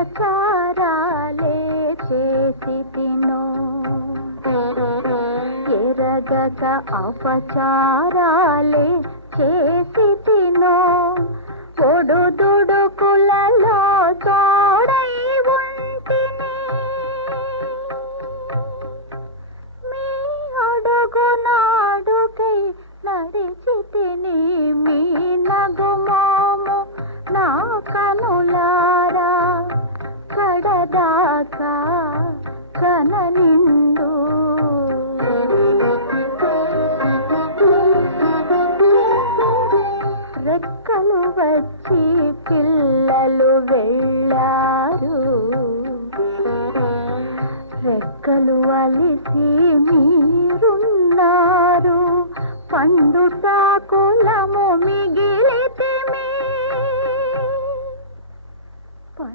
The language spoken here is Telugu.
ఉపచారాలే చేసి తినో ఎరగక అపచారాలే చేసి తినో ఒడుదుడుకులలో తోడై ఉంటిని మీ అడుగునాడుకై నడిచి తిని మీ నగుమోము నా కనులారా కడదాకా కననిండు రెక్కలు వచ్చి పిల్లలు వెళ్ళారు రెక్కలు అలిసి మీరున్నారు పండుటాకులము మిగిలితే